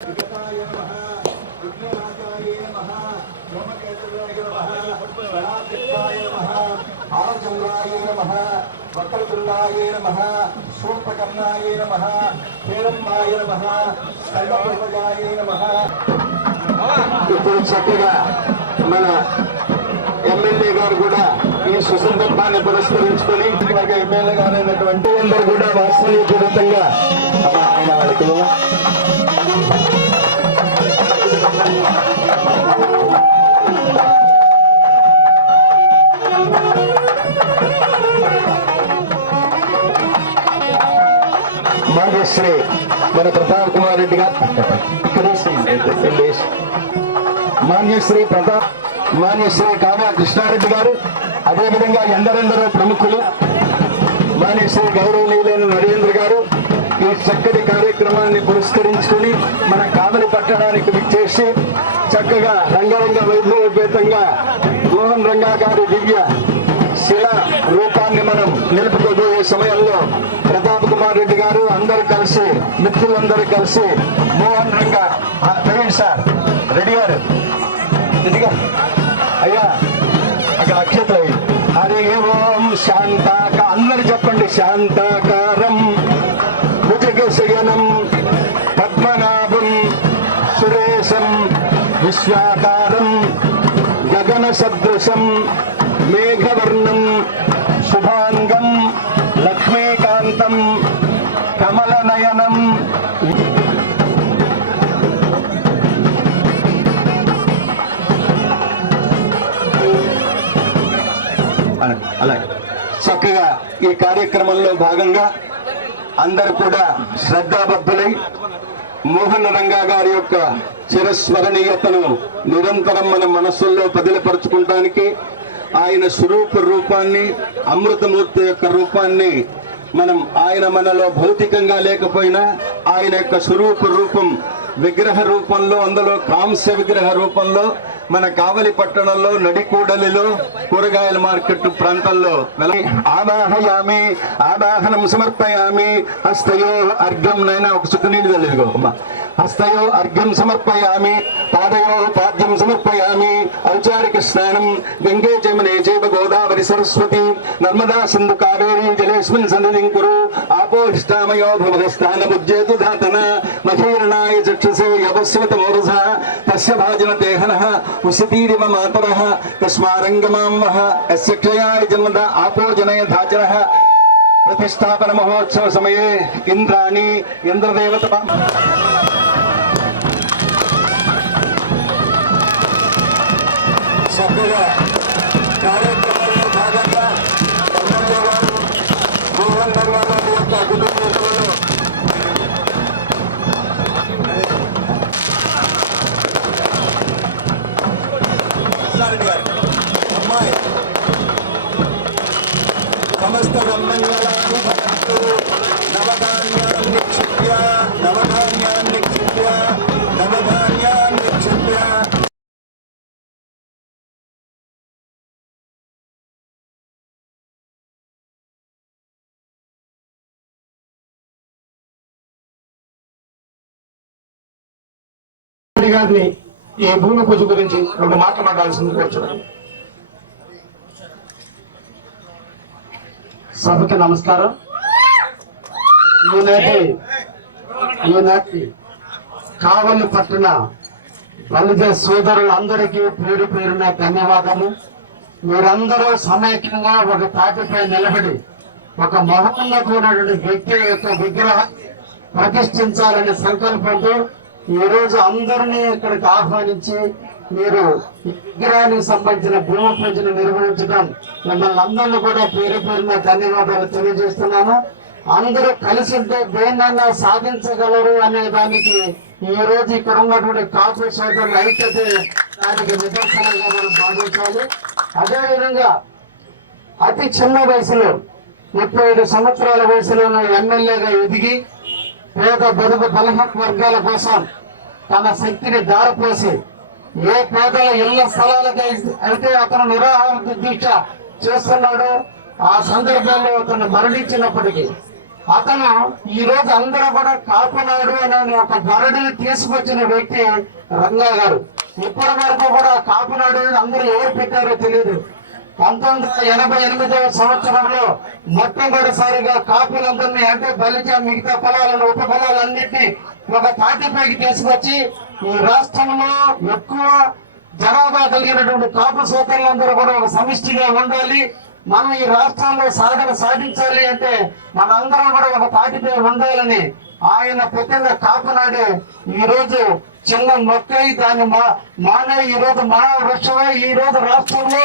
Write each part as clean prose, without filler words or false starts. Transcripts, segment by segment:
వక్రతుండాయ నమః శూర్పకర్ణాయ నమః హేరంబాయ నమః స్కందపూర్వజాయ నమః. ఇప్పుడు చక్కగా మన ఎమ్మెల్యే గారు కూడా ఈ సుసందర్భాన్ని పురస్కరించుకొని ఎమ్మెల్యే గారు అయినటువంటి అందరూ కూడా వాత్సల్యపూరితంగా ఆయన వాళ్ళకి మాన్యశ్రీ మన ప్రతాప్ కుమార్ రెడ్డి గారు, మాన్యశ్రీ కావ్య కృష్ణారెడ్డి గారు, అదేవిధంగా ఎందరెందరో ప్రముఖులు, మాన్యశ్రీ గౌరవనీయులైన నరేంద్ర గారు ఈ చక్కటి కార్యక్రమాన్ని పురస్కరించుకుని మన కావలి పట్టణానికి విచ్చేసి చక్కగా రంగరంగ వైభవోపేతంగా మోహన్ రంగా గారి దివ్య శిలా రూపాన్ని మనం నిలుపుకోబోయే సమయంలో ప్రతాప్ కుమార్ రెడ్డి గారు అందరూ కలిసి, మిత్రులందరూ కలిసి మోహన్ రంగా ప్రవీణ్ సార్ రెడ్డి గారు రెడ్డిగా అయ్యా అక్కడ అక్షతలు హరి ఓం శాంతాక అందరు చెప్పండి. శాంతాకారం భుజగశయనం పద్మనాభం సురేశం విశ్వాకారం గగన సదృశం మేఘవర్ణం శుభాంగం లక్ష్మీకాంతం కమలనయనం. అలాగే చక్కగా ఈ కార్యక్రమంలో భాగంగా అందరూ కూడా శ్రద్ధాబద్ధులై మోహన్ రంగా గారి యొక్క చిరస్మరణీయతను నిరంతరం మన మనస్సుల్లో పదిలపరుచుకుంటానికి ఆయన స్వరూప రూపాన్ని, అమృతమూర్తి యొక్క రూపాన్ని మనం ఆయన మనలో భౌతికంగా లేకపోయినా ఆయన యొక్క స్వరూప రూపం విగ్రహ రూపంలో, అందులో కాంస్య విగ్రహ రూపంలో మన కావలి పట్టణంలో నడికూడలిలో కూరగాయల మార్కెట్ ప్రాంతాల్లో ఆవాహయామి, ఆవాహనం సమర్పయామి, హస్తయో అర్ఘ్యం. నైనా ఒక చుక్క నీళ్ళు తెలియదు అమ్మా. హస్తయో అర్ఘ్యం సమర్పయామి, పాదయో పాద్యం సమర్పయామి, ఔచారిక స్నానం గంగే జమునే చైవ గోదావరి సరస్వతి నర్మదా సింధు కావేరీ జలేస్మిన్ సన్నిధిం కురు ఆపోహిష్టామయో భవస్థానముజ్జేతు ధాతన మహీరణాయ చక్షుషే యవస్వతమోరస తస్య భాజన దేహనః ఉసితీరివ మాతరః తస్మారంగమాం వః అస్య క్షయాయ జన్మద ఆపోజనయ ధాచరః. ప్రతిష్టాపన మహోత్సవ సమయే ఇంద్రాణి ఇంద్రదేవత చక్కగా కార్యక్రమంలో భాగంగా ఎమ్మెల్యే గారు మోహన్ రంగా గారి యొక్క కుటుంబంలో అమ్మాయి సమస్త బ్రహ్మంగాన్ని భక్తు నవధాన్యాన్ని నిక్షిప్య నవధాన్యాన్ని నిక్షిప్య నవధాన్యాన్ని నిక్షిప్య. గారిని ఈ భూమి పూజ గురించి రెండు మాటలు మాట్లాడాల్సింది కూర్చున్నాను. సభకి నమస్కారం. ఈనాటి కావలి పట్టణ బలిజ సోదరులందరికీ పేరు పేరున ధన్యవాదాలు. మీరందరూ సమైక్యంగా ఒక తాటిపై నిలబడి ఒక మహోన్నతమైనటువంటి వ్యక్తి యొక్క విగ్రహాన్ని ప్రతిష్ఠించాలనే సంకల్పంతో ఈ రోజు అందరినీ ఇక్కడికి ఆహ్వానించి మీరు ఈ విగ్రహానికి సంబంధించిన భూమి పూజను నిర్వహించడం మిమ్మల్ని అందరినీ కూడా పేరు పేరున ధన్యవాదాలు తెలియజేస్తున్నాను. అందరూ కలిసి ఉంటే దేన్నన్నా సాధించగలరు అనే దానికి ఈ రోజు ఇక్కడ ఉన్నటువంటి కాపు సోదరుల ఐక్యత దానికి నిదర్శనంగా మనం భావించాలి. అదేవిధంగా అతి చిన్న వయసులో 35 సంవత్సరాల వయసులోనే ఎమ్మెల్యేగా ఎదిగి పేద బడుగు బలహీన వర్గాల కోసం తన శక్తిని దారపోసి ఏ పేదల ఇళ్ల స్థలాలకి అయితే అతను నిరాహార దీక్ష చేస్తున్నాడో ఆ సందర్భంలో అతను మరణించినప్పటికీ అతను ఈ రోజు అందరూ కూడా కాపునాడు అనే ఒక గరడిని తీసుకొచ్చిన వ్యక్తి రంగా గారు. ఇప్పటి వరకు కూడా కాపునాడు అందరూ ఎవరు పెట్టారో తెలియదు. 1988వ సంవత్సరంలో మొట్టమొదటిసారిగా కాపులందరినీ అంటే బలిజ మిగతా పొలాలను ఉప పొలాలన్నింటినీ ఒక తాటిపైకి తీసుకొచ్చి ఈ రాష్ట్రంలో ఎక్కువ జనాభా కలిగినటువంటి కాపు సోదరులందరూ కూడా ఒక సమిష్టిగా ఉండాలి, మనం ఈ రాష్ట్రంలో సాధన సాధించాలి అంటే మనందరం కూడా ఒక తాటిపై ఉండాలని ఆయన పెట్టిన కాపునాడే ఈ రోజు చిన్న మొక్కై దాన్ని మానే ఈ రోజు మానవ వృక్షమై ఈ రోజు రాష్ట్రంలో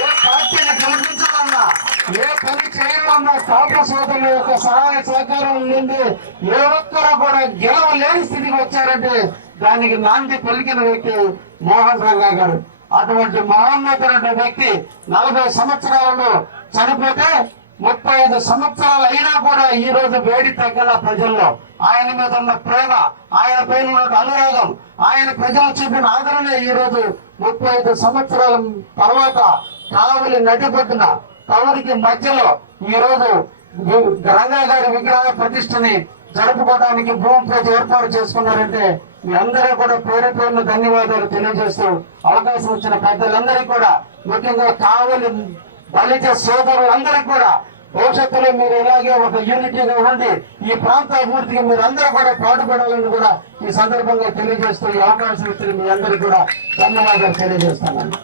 ఏ పార్టీని గెలిపించాలన్నా ఏ పని చేయాలన్నా కాపు సోదరుల యొక్క సహాయ సహకారం నుండి ఏ ఒక్కరు కూడా గెలవలేని స్థితికి వచ్చారంటే దానికి నాంది పలికిన వ్యక్తి మోహన్ రంగా గారు. అటువంటి మహోన్నతమైన వ్యక్తి 40 సంవత్సరాలలో చనిపోతే 35 సంవత్సరాలు అయినా కూడా ఈ రోజు వేడి తగ్గల ప్రజల్లో ఆయన మీద ఉన్న ప్రేమ, ఆయన పైన ఉన్న అనురాగం, ఆయన ప్రజలు చూపిన ఆదరణే ఈ రోజు 35 సంవత్సరాల తర్వాత కావలి నడిపొట్టున కవరికి మధ్యలో ఈ రోజు రంగా గారి విగ్రహ ప్రతిష్టని జరుపుకోవడానికి భూమి పూజ ఏర్పాటు చేసుకున్నారంటే మీ అందరూ కూడా పేరు పేరున ధన్యవాదాలు తెలియజేస్తూ అవకాశం ఇచ్చిన పెద్దలందరికీ కూడా, ముఖ్యంగా కావలి బలిజ సోదరులందరికీ కూడా భవిష్యత్తులో మీరు ఇలాగే ఒక యూనిటీగా ఉండి ఈ ప్రాంత అభివృద్ధికి మీరు అందరూ కూడా పాటుపడాలని కూడా ఈ సందర్భంగా తెలియజేస్తూ ఈ అవకాశం ఇచ్చిన మీ అందరికీ కూడా ధన్యవాదాలు తెలియజేస్తాను.